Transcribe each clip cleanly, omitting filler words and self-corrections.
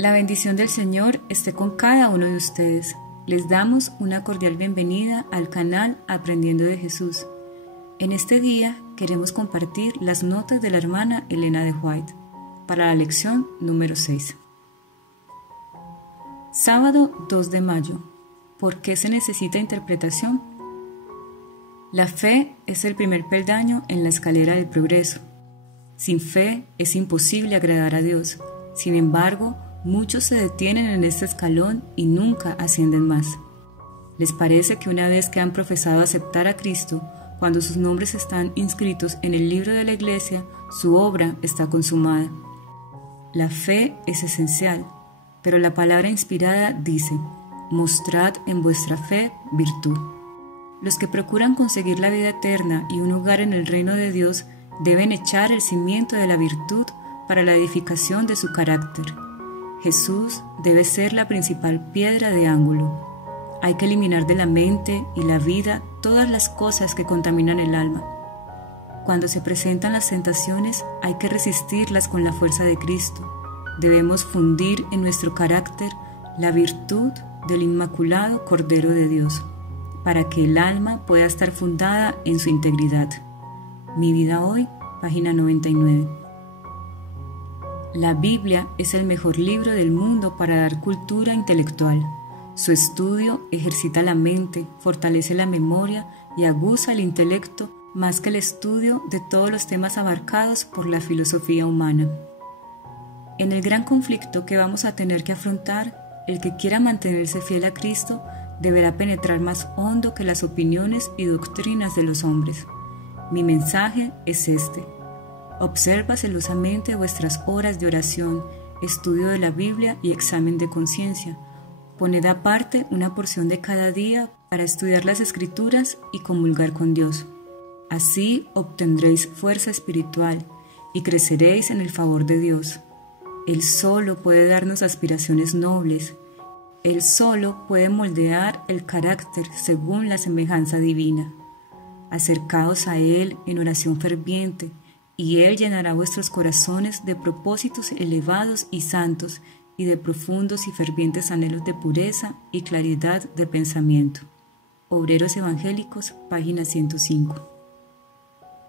La bendición del Señor esté con cada uno de ustedes. Les damos una cordial bienvenida al canal Aprendiendo de Jesús. En este día queremos compartir las notas de la hermana Elena de White para la lección número 6. Sábado 2 de mayo. ¿Por qué se necesita interpretación? La fe es el primer peldaño en la escalera del progreso. Sin fe es imposible agradar a Dios. Sin embargo, muchos se detienen en este escalón y nunca ascienden más. Les parece que una vez que han profesado aceptar a Cristo, cuando sus nombres están inscritos en el libro de la iglesia, su obra está consumada. La fe es esencial, pero la palabra inspirada dice: mostrad en vuestra fe virtud. Los que procuran conseguir la vida eterna y un lugar en el reino de Dios deben echar el cimiento de la virtud para la edificación de su carácter. Jesús debe ser la principal piedra de ángulo. Hay que eliminar de la mente y la vida todas las cosas que contaminan el alma. Cuando se presentan las tentaciones, hay que resistirlas con la fuerza de Cristo. Debemos fundir en nuestro carácter la virtud del Inmaculado Cordero de Dios, para que el alma pueda estar fundada en su integridad. Mi vida hoy, página 99. La Biblia es el mejor libro del mundo para dar cultura intelectual. Su estudio ejercita la mente, fortalece la memoria y aguza el intelecto más que el estudio de todos los temas abarcados por la filosofía humana. En el gran conflicto que vamos a tener que afrontar, el que quiera mantenerse fiel a Cristo deberá penetrar más hondo que las opiniones y doctrinas de los hombres. Mi mensaje es este: observa celosamente vuestras horas de oración, estudio de la Biblia y examen de conciencia. Poned aparte una porción de cada día para estudiar las Escrituras y comulgar con Dios. Así obtendréis fuerza espiritual y creceréis en el favor de Dios. Él solo puede darnos aspiraciones nobles. Él solo puede moldear el carácter según la semejanza divina. Acercaos a Él en oración ferviente, y Él llenará vuestros corazones de propósitos elevados y santos y de profundos y fervientes anhelos de pureza y claridad de pensamiento. Obreros Evangélicos, página 105.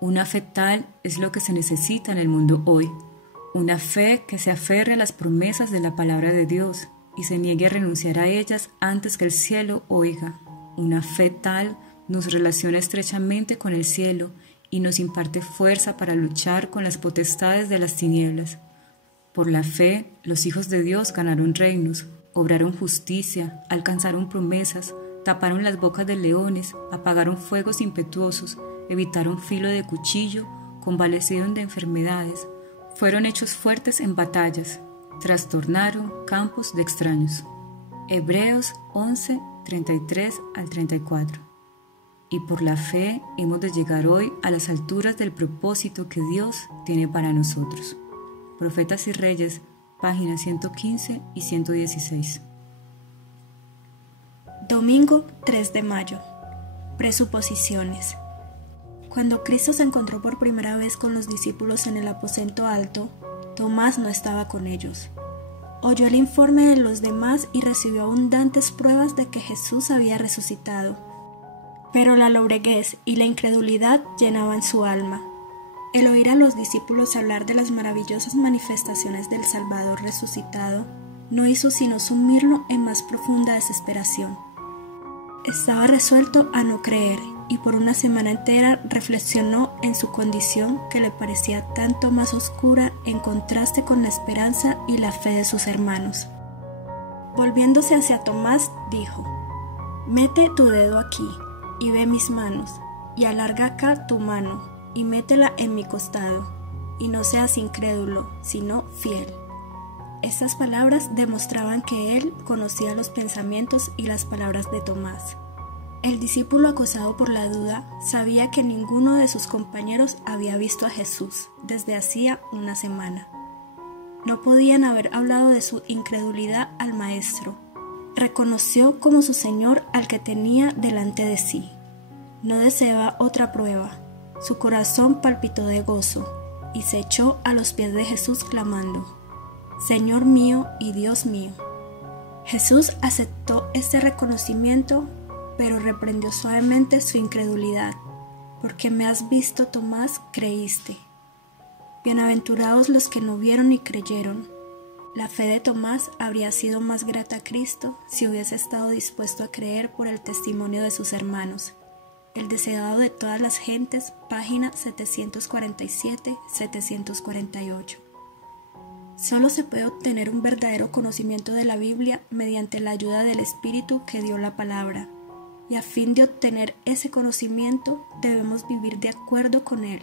Una fe tal es lo que se necesita en el mundo hoy. Una fe que se aferre a las promesas de la palabra de Dios y se niegue a renunciar a ellas antes que el cielo oiga. Una fe tal nos relaciona estrechamente con el cielo y nos imparte fuerza para luchar con las potestades de las tinieblas. Por la fe, los hijos de Dios ganaron reinos, obraron justicia, alcanzaron promesas, taparon las bocas de leones, apagaron fuegos impetuosos, evitaron filo de cuchillo, convalecieron de enfermedades, fueron hechos fuertes en batallas, trastornaron campos de extraños. Hebreos 11, 33 al 34. Y por la fe hemos de llegar hoy a las alturas del propósito que Dios tiene para nosotros. Profetas y Reyes, páginas 115 y 116. Domingo 3 de mayo. Presuposiciones. Cuando Cristo se encontró por primera vez con los discípulos en el aposento alto, Tomás no estaba con ellos. Oyó el informe de los demás y recibió abundantes pruebas de que Jesús había resucitado. Pero la lobreguez y la incredulidad llenaban su alma. El oír a los discípulos hablar de las maravillosas manifestaciones del Salvador resucitado no hizo sino sumirlo en más profunda desesperación. Estaba resuelto a no creer y por una semana entera reflexionó en su condición que le parecía tanto más oscura en contraste con la esperanza y la fe de sus hermanos. Volviéndose hacia Tomás, dijo: «Mete tu dedo aquí y ve mis manos, y alarga acá tu mano, y métela en mi costado, y no seas incrédulo, sino fiel». Estas palabras demostraban que él conocía los pensamientos y las palabras de Tomás. El discípulo acosado por la duda sabía que ninguno de sus compañeros había visto a Jesús desde hacía una semana. No podían haber hablado de su incredulidad al Maestro. Reconoció como su Señor al que tenía delante de sí. No deseaba otra prueba. Su corazón palpitó de gozo y se echó a los pies de Jesús clamando: Señor mío y Dios mío. Jesús aceptó este reconocimiento, pero reprendió suavemente su incredulidad. Porque me has visto, Tomás, creíste. Bienaventurados los que no vieron y creyeron. La fe de Tomás habría sido más grata a Cristo si hubiese estado dispuesto a creer por el testimonio de sus hermanos. El deseado de todas las gentes, página 747-748. Solo se puede obtener un verdadero conocimiento de la Biblia mediante la ayuda del Espíritu que dio la palabra, y a fin de obtener ese conocimiento debemos vivir de acuerdo con él.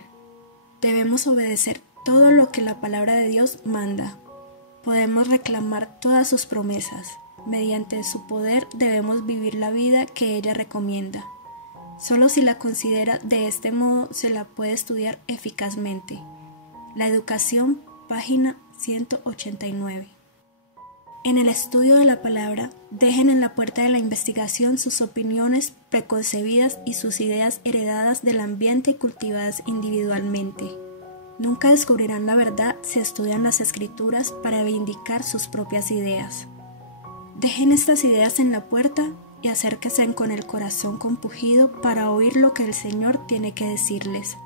Debemos obedecer todo lo que la palabra de Dios manda. Podemos reclamar todas sus promesas. Mediante su poder debemos vivir la vida que ella recomienda. Solo si la considera de este modo se la puede estudiar eficazmente. La educación, página 189. En el estudio de la palabra, dejen en la puerta de la investigación sus opiniones preconcebidas y sus ideas heredadas del ambiente y cultivadas individualmente. Nunca descubrirán la verdad si estudian las Escrituras para vindicar sus propias ideas. Dejen estas ideas en la puerta y acérquense con el corazón compungido para oír lo que el Señor tiene que decirles.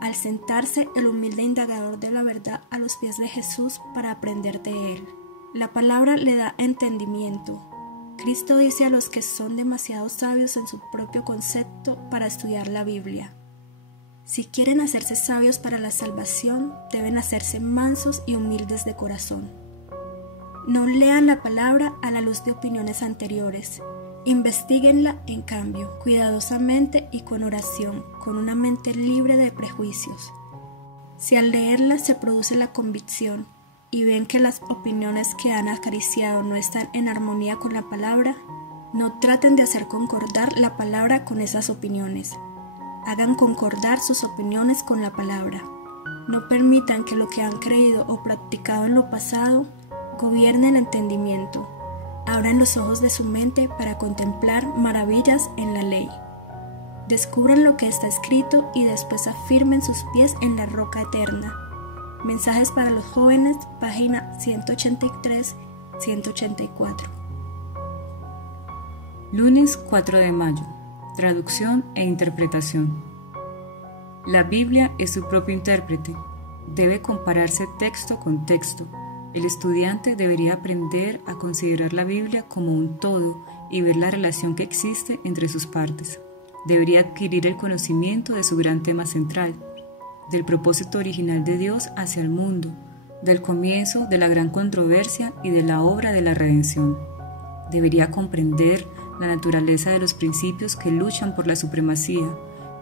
Al sentarse el humilde indagador de la verdad a los pies de Jesús para aprender de Él. La palabra le da entendimiento. Cristo dice a los que son demasiado sabios en su propio concepto para estudiar la Biblia. Si quieren hacerse sabios para la salvación, deben hacerse mansos y humildes de corazón. No lean la palabra a la luz de opiniones anteriores. Investíguenla, en cambio, cuidadosamente y con oración, con una mente libre de prejuicios. Si al leerla se produce la convicción y ven que las opiniones que han acariciado no están en armonía con la palabra, no traten de hacer concordar la palabra con esas opiniones. Hagan concordar sus opiniones con la palabra. No permitan que lo que han creído o practicado en lo pasado gobierne el entendimiento. Abran los ojos de su mente para contemplar maravillas en la ley. Descubran lo que está escrito y después afirmen sus pies en la roca eterna. Mensajes para los jóvenes, página 183-184. Lunes 4 de mayo. Traducción e interpretación. La Biblia es su propio intérprete. Debe compararse texto con texto. El estudiante debería aprender a considerar la Biblia como un todo y ver la relación que existe entre sus partes. Debería adquirir el conocimiento de su gran tema central, del propósito original de Dios hacia el mundo, del comienzo de la gran controversia y de la obra de la redención. Debería comprender la naturaleza de los principios que luchan por la supremacía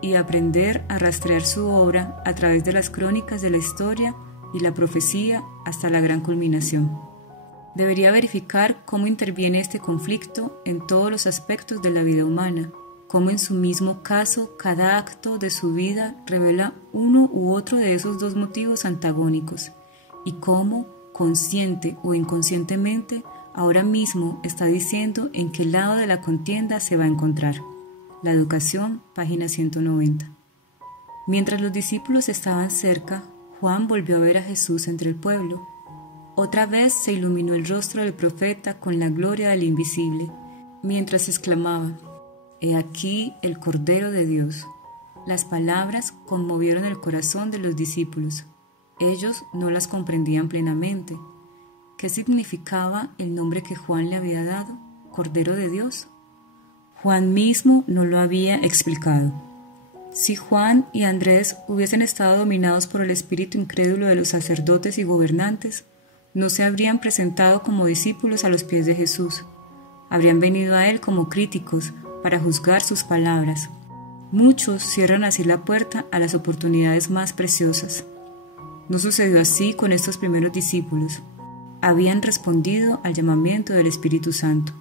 y aprender a rastrear su obra a través de las crónicas de la historia y la profecía hasta la gran culminación. Debería verificar cómo interviene este conflicto en todos los aspectos de la vida humana, cómo en su mismo caso cada acto de su vida revela uno u otro de esos dos motivos antagónicos, y cómo, consciente o inconscientemente, ahora mismo está diciendo en qué lado de la contienda se va a encontrar. La educación, página 190. Mientras los discípulos estaban cerca, Juan volvió a ver a Jesús entre el pueblo. Otra vez se iluminó el rostro del profeta con la gloria del invisible, mientras exclamaba: «He aquí el Cordero de Dios». Las palabras conmovieron el corazón de los discípulos. Ellos no las comprendían plenamente. ¿Qué significaba el nombre que Juan le había dado? ¿Cordero de Dios? Juan mismo no lo había explicado. Si Juan y Andrés hubiesen estado dominados por el espíritu incrédulo de los sacerdotes y gobernantes, no se habrían presentado como discípulos a los pies de Jesús. Habrían venido a él como críticos para juzgar sus palabras. Muchos cierran así la puerta a las oportunidades más preciosas. No sucedió así con estos primeros discípulos. Habían respondido al llamamiento del Espíritu Santo,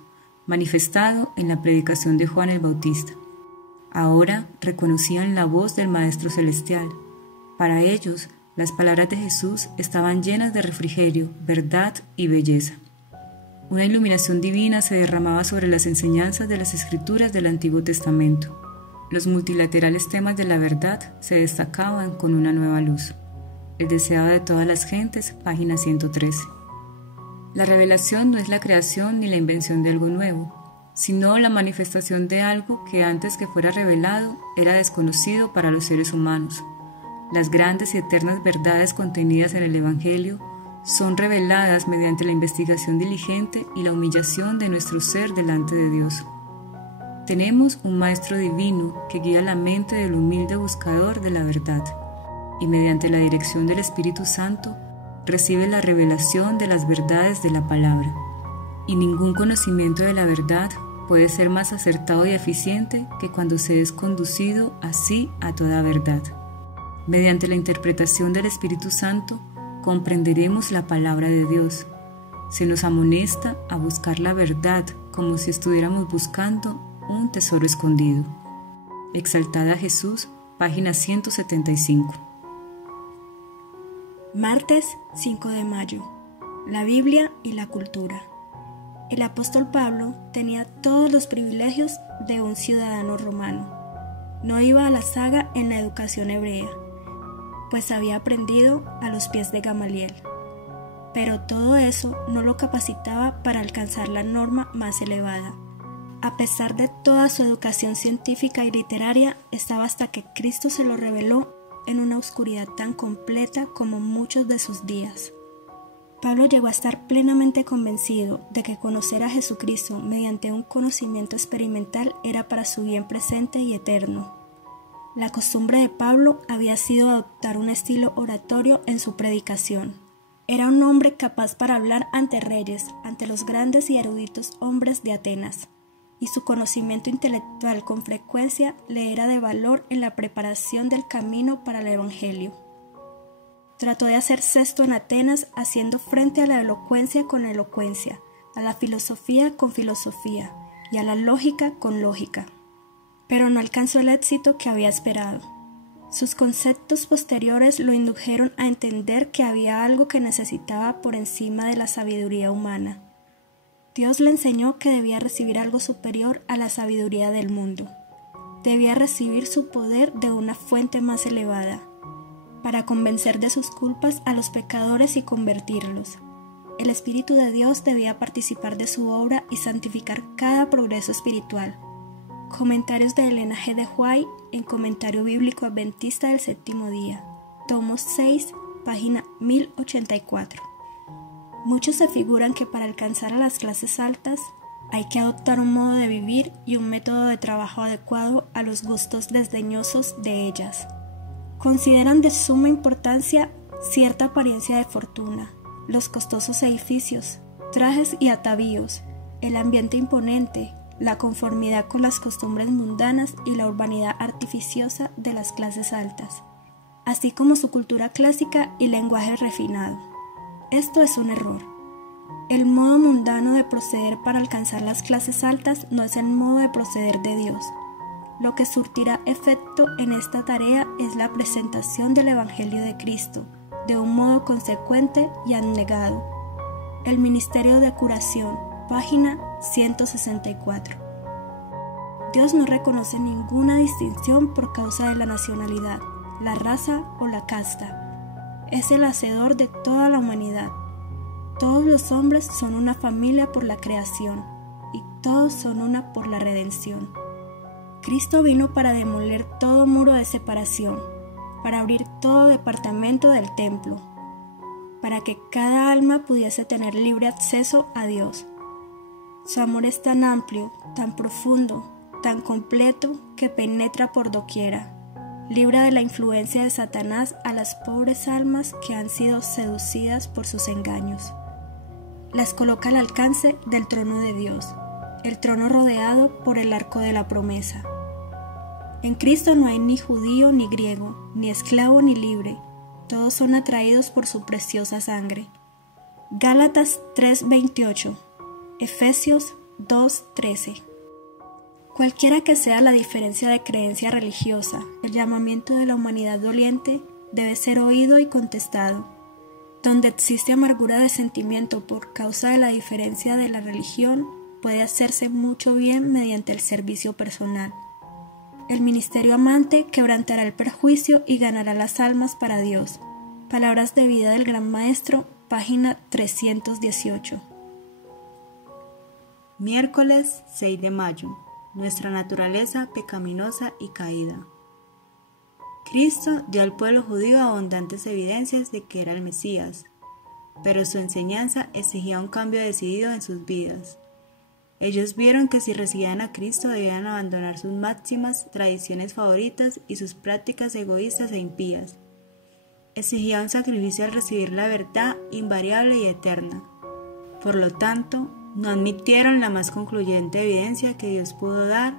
manifestado en la predicación de Juan el Bautista. Ahora reconocían la voz del Maestro Celestial. Para ellos, las palabras de Jesús estaban llenas de refrigerio, verdad y belleza. Una iluminación divina se derramaba sobre las enseñanzas de las Escrituras del Antiguo Testamento. Los multilaterales temas de la verdad se destacaban con una nueva luz. El deseado de todas las gentes, página 113. La revelación no es la creación ni la invención de algo nuevo, sino la manifestación de algo que antes que fuera revelado era desconocido para los seres humanos. Las grandes y eternas verdades contenidas en el Evangelio son reveladas mediante la investigación diligente y la humillación de nuestro ser delante de Dios. Tenemos un Maestro divino que guía la mente del humilde buscador de la verdad, y mediante la dirección del Espíritu Santo recibe la revelación de las verdades de la palabra. Y ningún conocimiento de la verdad puede ser más acertado y eficiente que cuando se es conducido así a toda verdad. Mediante la interpretación del Espíritu Santo comprenderemos la palabra de Dios. Se nos amonesta a buscar la verdad como si estuviéramos buscando un tesoro escondido. Exaltada Jesús, página 175. Martes 5 de mayo. La Biblia y la cultura. El apóstol Pablo tenía todos los privilegios de un ciudadano romano. No iba a la saga en la educación hebrea, pues había aprendido a los pies de Gamaliel. Pero todo eso no lo capacitaba para alcanzar la norma más elevada. A pesar de toda su educación científica y literaria, estaba hasta que Cristo se lo reveló en una oscuridad tan completa como muchos de sus días. Pablo llegó a estar plenamente convencido de que conocer a Jesucristo mediante un conocimiento experimental era para su bien presente y eterno. La costumbre de Pablo había sido adoptar un estilo oratorio en su predicación. Era un hombre capaz para hablar ante reyes, ante los grandes y eruditos hombres de Atenas, y su conocimiento intelectual con frecuencia le era de valor en la preparación del camino para el Evangelio. Trató de hacer cesto en Atenas haciendo frente a la elocuencia con elocuencia, a la filosofía con filosofía y a la lógica con lógica. Pero no alcanzó el éxito que había esperado. Sus conceptos posteriores lo indujeron a entender que había algo que necesitaba por encima de la sabiduría humana. Dios le enseñó que debía recibir algo superior a la sabiduría del mundo. Debía recibir su poder de una fuente más elevada, para convencer de sus culpas a los pecadores y convertirlos. El Espíritu de Dios debía participar de su obra y santificar cada progreso espiritual. Comentarios de Elena G. de White en Comentario Bíblico Adventista del Séptimo Día, tomo 6, página 1084. Muchos se figuran que para alcanzar a las clases altas hay que adoptar un modo de vivir y un método de trabajo adecuado a los gustos desdeñosos de ellas. Consideran de suma importancia cierta apariencia de fortuna, los costosos edificios, trajes y atavíos, el ambiente imponente, la conformidad con las costumbres mundanas y la urbanidad artificiosa de las clases altas, así como su cultura clásica y lenguaje refinado. Esto es un error. El modo mundano de proceder para alcanzar las clases altas no es el modo de proceder de Dios. Lo que surtirá efecto en esta tarea es la presentación del Evangelio de Cristo, de un modo consecuente y abnegado. El Ministerio de Curación, página 164. Dios no reconoce ninguna distinción por causa de la nacionalidad, la raza o la casta. Es el hacedor de toda la humanidad. Todos los hombres son una familia por la creación, y todos son una por la redención. Cristo vino para demoler todo muro de separación, para abrir todo departamento del templo, para que cada alma pudiese tener libre acceso a Dios. Su amor es tan amplio, tan profundo, tan completo que penetra por doquiera. Libra de la influencia de Satanás a las pobres almas que han sido seducidas por sus engaños. Las coloca al alcance del trono de Dios, el trono rodeado por el arco de la promesa. En Cristo no hay ni judío ni griego, ni esclavo ni libre, todos son atraídos por su preciosa sangre. Gálatas 3:28, Efesios 2:13. Cualquiera que sea la diferencia de creencia religiosa, el llamamiento de la humanidad doliente debe ser oído y contestado. Donde existe amargura de sentimiento por causa de la diferencia de la religión, puede hacerse mucho bien mediante el servicio personal. El ministerio amante quebrantará el perjuicio y ganará las almas para Dios. Palabras de vida del Gran Maestro, página 318. Miércoles 6 de mayo. Nuestra naturaleza pecaminosa y caída. Cristo dio al pueblo judío abundantes evidencias de que era el Mesías, pero su enseñanza exigía un cambio decidido en sus vidas. Ellos vieron que si recibían a Cristo debían abandonar sus máximas tradiciones favoritas y sus prácticas egoístas e impías. Exigía un sacrificio al recibir la verdad invariable y eterna. Por lo tanto, no admitieron la más concluyente evidencia que Dios pudo dar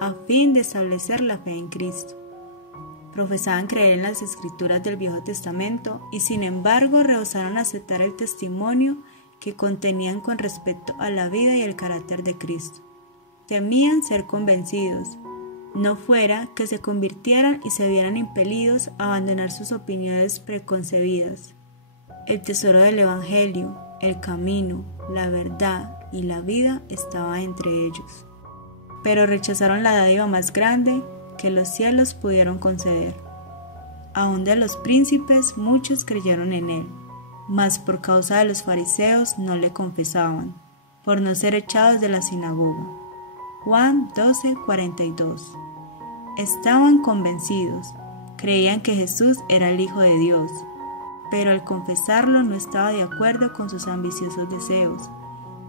a fin de establecer la fe en Cristo. Profesaban creer en las escrituras del Viejo Testamento y sin embargo rehusaron aceptar el testimonio que contenían con respecto a la vida y el carácter de Cristo. Temían ser convencidos, no fuera que se convirtieran y se vieran impelidos a abandonar sus opiniones preconcebidas. El tesoro del Evangelio, el camino, la verdad y la vida estaba entre ellos. Pero rechazaron la dádiva más grande que los cielos pudieron conceder. Aun de los príncipes muchos creyeron en él, mas por causa de los fariseos no le confesaban, por no ser echados de la sinagoga. Juan 12:42. Estaban convencidos, creían que Jesús era el Hijo de Dios, pero al confesarlo no estaba de acuerdo con sus ambiciosos deseos.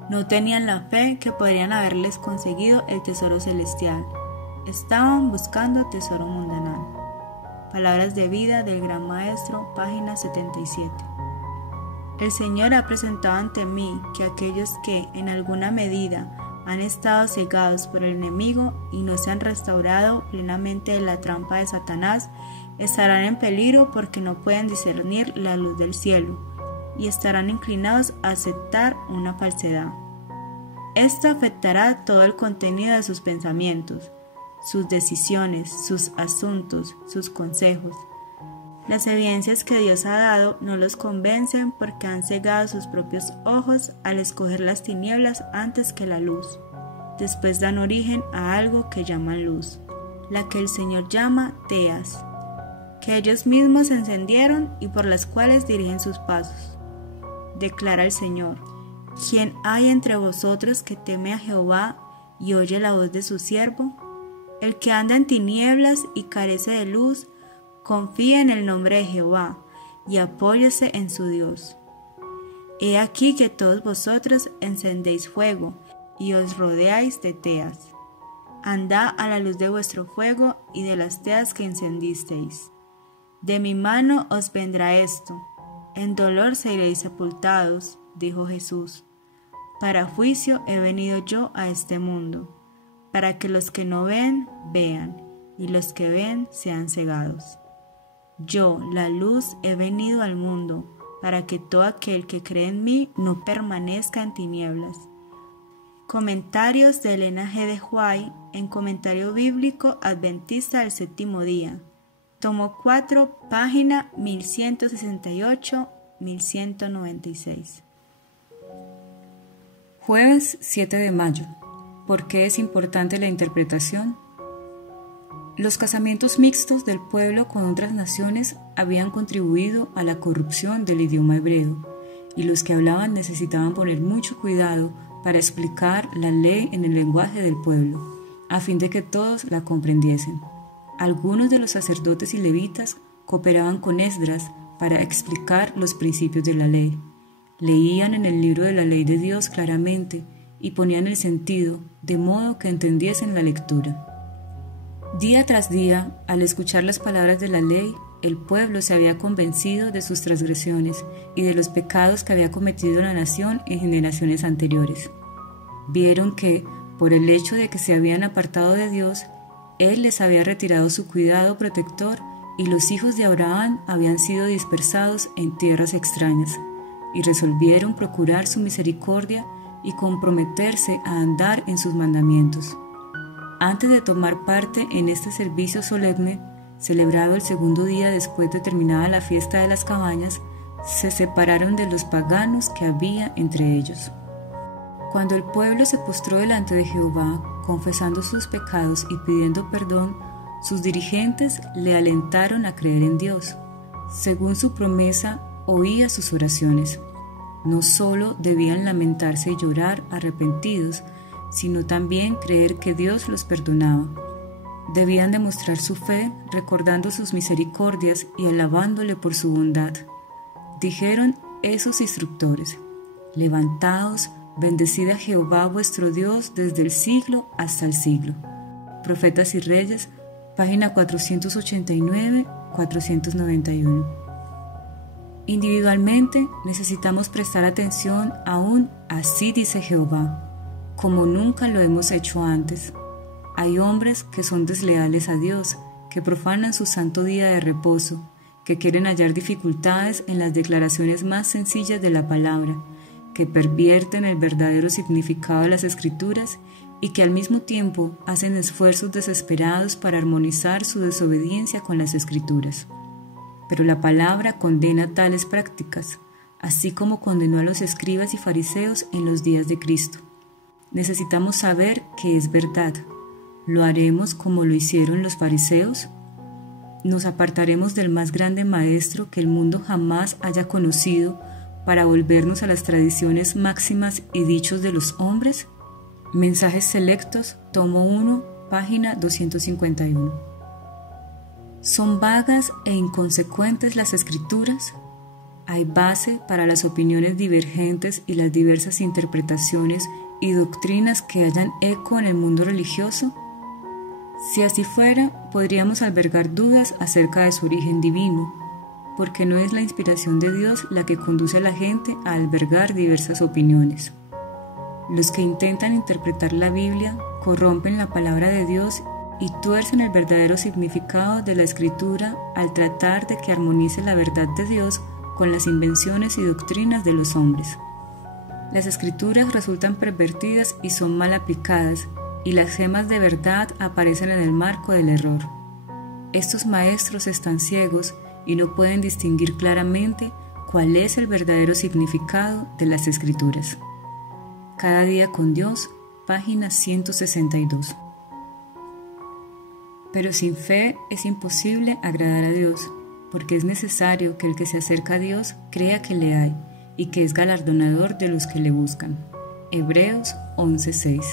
No tenían la fe que podrían haberles conseguido el tesoro celestial. Estaban buscando tesoro mundanal. Palabras de vida del Gran Maestro, página 77. El Señor ha presentado ante mí que aquellos que, en alguna medida, han estado cegados por el enemigo y no se han restaurado plenamente de la trampa de Satanás, estarán en peligro porque no pueden discernir la luz del cielo y estarán inclinados a aceptar una falsedad. Esto afectará todo el contenido de sus pensamientos, sus decisiones, sus asuntos, sus consejos. Las evidencias que Dios ha dado no los convencen porque han cegado sus propios ojos al escoger las tinieblas antes que la luz. Después dan origen a algo que llaman luz, la que el Señor llama teas, que ellos mismos encendieron y por las cuales dirigen sus pasos. Declara el Señor: ¿quién hay entre vosotros que teme a Jehová y oye la voz de su siervo? El que anda en tinieblas y carece de luz, confía en el nombre de Jehová y apóyese en su Dios. He aquí que todos vosotros encendéis fuego y os rodeáis de teas. Andad a la luz de vuestro fuego y de las teas que encendisteis. De mi mano os vendrá esto, en dolor seréis sepultados, dijo Jesús. Para juicio he venido yo a este mundo, para que los que no ven, vean, y los que ven sean cegados. Yo, la luz, he venido al mundo, para que todo aquel que cree en mí no permanezca en tinieblas. Comentarios de Elena G. de White en Comentario Bíblico Adventista del Séptimo Día. Tomo 4, página 1168-1196. Jueves 7 de mayo. ¿Por qué es importante la interpretación? Los casamientos mixtos del pueblo con otras naciones habían contribuido a la corrupción del idioma hebreo, y los que hablaban necesitaban poner mucho cuidado para explicar la ley en el lenguaje del pueblo, a fin de que todos la comprendiesen. Algunos de los sacerdotes y levitas cooperaban con Esdras para explicar los principios de la ley. Leían en el libro de la ley de Dios claramente y ponían el sentido, de modo que entendiesen la lectura. Día tras día, al escuchar las palabras de la ley, el pueblo se había convencido de sus transgresiones y de los pecados que había cometido la nación en generaciones anteriores. Vieron que, por el hecho de que se habían apartado de Dios, Él les había retirado su cuidado protector y los hijos de Abraham habían sido dispersados en tierras extrañas, y resolvieron procurar su misericordia y comprometerse a andar en sus mandamientos. Antes de tomar parte en este servicio solemne, celebrado el segundo día después de terminada la fiesta de las cabañas, se separaron de los paganos que había entre ellos. Cuando el pueblo se postró delante de Jehová, confesando sus pecados y pidiendo perdón, sus dirigentes le alentaron a creer en Dios. Según su promesa, oía sus oraciones. no solo debían lamentarse y llorar arrepentidos, sino también creer que Dios los perdonaba. Debían demostrar su fe recordando sus misericordias y alabándole por su bondad. Dijeron esos instructores: levantaos, bendecid a Jehová vuestro Dios desde el siglo hasta el siglo. Profetas y Reyes, página 489-491. Individualmente necesitamos prestar atención a un "así dice Jehová", como nunca lo hemos hecho antes. Hay hombres que son desleales a Dios, que profanan su santo día de reposo, que quieren hallar dificultades en las declaraciones más sencillas de la palabra, que pervierten el verdadero significado de las Escrituras y que al mismo tiempo hacen esfuerzos desesperados para armonizar su desobediencia con las Escrituras. Pero la palabra condena tales prácticas, así como condenó a los escribas y fariseos en los días de Cristo. Necesitamos saber que es verdad. ¿Lo haremos como lo hicieron los fariseos? ¿Nos apartaremos del más grande maestro que el mundo jamás haya conocido para volvernos a las tradiciones máximas y dichos de los hombres? Mensajes selectos, tomo 1, página 251. ¿Son vagas e inconsecuentes las Escrituras? ¿Hay base para las opiniones divergentes y las diversas interpretaciones y doctrinas que hallan eco en el mundo religioso? Si así fuera, podríamos albergar dudas acerca de su origen divino, porque no es la inspiración de Dios la que conduce a la gente a albergar diversas opiniones. Los que intentan interpretar la Biblia corrompen la palabra de Dios y tuercen el verdadero significado de la Escritura al tratar de que armonice la verdad de Dios con las invenciones y doctrinas de los hombres. Las Escrituras resultan pervertidas y son mal aplicadas, y las gemas de verdad aparecen en el marco del error. Estos maestros están ciegos y no pueden distinguir claramente cuál es el verdadero significado de las Escrituras. Cada día con Dios, página 162. Pero sin fe es imposible agradar a Dios, porque es necesario que el que se acerca a Dios crea que le hay y que es galardonador de los que le buscan. Hebreos 11:6.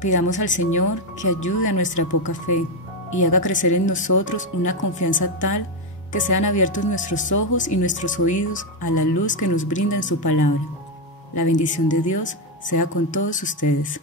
Pidamos al Señor que ayude a nuestra poca fe y haga crecer en nosotros una confianza tal que sean abiertos nuestros ojos y nuestros oídos a la luz que nos brinda en su palabra. La bendición de Dios sea con todos ustedes.